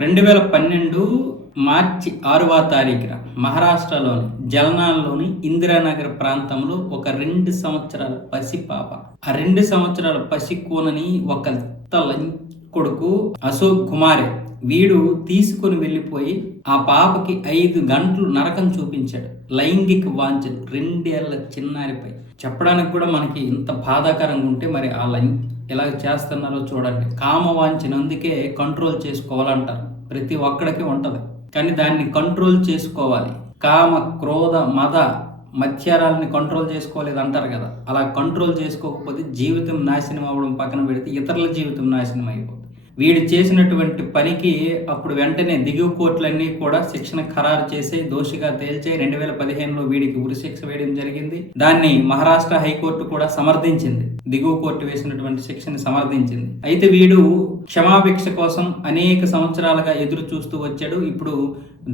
రెండు వేల పన్నెండు మార్చి ఆరవ తారీఖున మహారాష్ట్రలోని జలనాల్లోని ఇందిరానగర్ ప్రాంతంలో ఒక రెండు సంవత్సరాల పసిపాప ఆ రెండు సంవత్సరాల పసి కూనని ఒక కొడుకు అశోక్ కుమారే వీడు తీసుకుని వెళ్ళిపోయి ఆ పాపకి ఐదు గంటలు నరకం చూపించాడు. లైంగిక వాంఛలు రెండేళ్ళ చిన్నారిపై. చెప్పడానికి కూడా మనకి ఇంత బాధాకరంగా ఉంటే మరి ఆ లైంగిక ఎలా చేస్తున్నారో చూడండి. కామ వాంచినందుకే అందుకే కంట్రోల్ చేసుకోవాలంటారు. ప్రతి ఒక్కడికి ఉంటుంది. కానీ దాన్ని కంట్రోల్ చేసుకోవాలి. కామ క్రోధ మద మత్యారాలని కంట్రోల్ చేసుకోలేదు అంటారు కదా. అలా కంట్రోల్ చేసుకోకపోతే జీవితం నాశనం అవ్వడం పక్కన పెడితే ఇతరుల జీవితం నాశనం అయిపోతుంది. వీడు చేసినటువంటి పనికి అప్పుడు వెంటనే దిగువ కోర్టులన్నీ కూడా శిక్షణ ఖరారు చేసి దోషిగా తేల్చే రెండు వేల పదిహేనులో వీడికి ఉరిశిక్ష వేయడం జరిగింది. దాన్ని మహారాష్ట్ర హైకోర్టు కూడా సమర్థించింది. దిగువ కోర్టు వేసినటువంటి శిక్షని సమర్థించింది. అయితే వీడు క్షమాభిక్ష కోసం అనేక సంవత్సరాలుగా ఎదురు చూస్తూ వచ్చాడు. ఇప్పుడు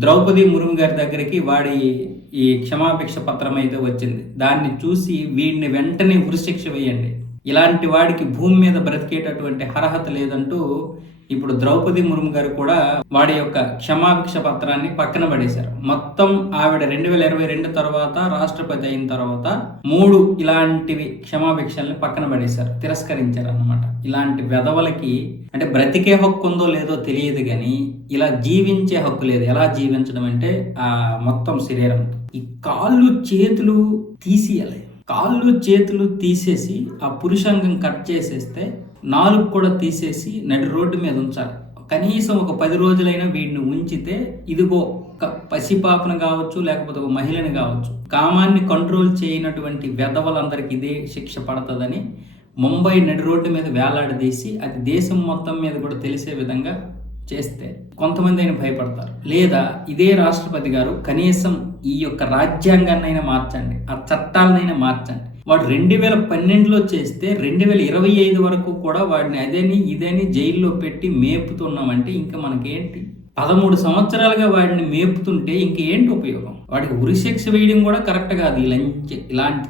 ద్రౌపది ముర్ము గారి దగ్గరికి వాడి ఈ క్షమాభిక్ష పత్రం అయితే వచ్చింది. దాన్ని చూసి వీడిని వెంటనే ఉరిశిక్ష వేయండి. ఇలాంటి వాడికి భూమి మీద బ్రతికేటటువంటి అర్హత లేదంటూ ఇప్పుడు ద్రౌపది ముర్ము గారు కూడా వాడి యొక్క క్షమాభిక్ష పత్రాన్ని పక్కన పడేశారు. మొత్తం ఆవిడ రెండు వేల ఇరవై రెండు తర్వాత రాష్ట్రపతి అయిన తర్వాత మూడు ఇలాంటివి క్షమాభిక్షల్ని పక్కన పడేశారు తిరస్కరించారు అన్నమాట ఇలాంటి వెధవలకి అంటే బ్రతికే హక్కు ఉందో లేదో తెలియదు కానీ ఇలా జీవించే హక్కు లేదు. ఎలా జీవించడం అంటే ఆ మొత్తం శరీరం ఈ కాళ్ళు చేతులు తీసియాలి కాళ్ళు చేతులు తీసేసి ఆ పురుషాంగం కట్ చేసేస్తే నాలుగు కూడా తీసేసి నడి రోడ్డు మీద ఉంచాలి. కనీసం ఒక పది రోజులైనా వీడిని ఉంచితే ఇదిగో ఒక పసిపాపను కావచ్చు లేకపోతే ఒక మహిళని కావచ్చు. కామాన్ని కంట్రోల్ చేయనటువంటి వెధవలందరికీ ఇదే శిక్ష పడుతుందని ముంబై నడి రోడ్డు మీద వేలాడదీసి అది దేశం మొత్తం మీద కూడా తెలిసే విధంగా చేస్తే కొంతమంది అయినా భయపడతారు. లేదా ఇదే రాష్ట్రపతి గారు కనీసం ఈ యొక్క రాజ్యాంగాన్నైనా మార్చండి ఆ చట్టాలనైనా మార్చండి. వాడు రెండు వేల పన్నెండులో చేస్తే రెండు వేల ఇరవై ఐదు వరకు కూడా వాడిని అదేని ఇదేని జైల్లో పెట్టి మేపుతున్నామంటే ఇంకా మనకేంటి? పదమూడు సంవత్సరాలుగా వాడిని మేపుతుంటే ఇంకేంటి ఉపయోగం? వాడికి ఉరిశిక్ష వేయడం కూడా కరెక్ట్ కాదు ఈ లంచ్ ఇలాంటి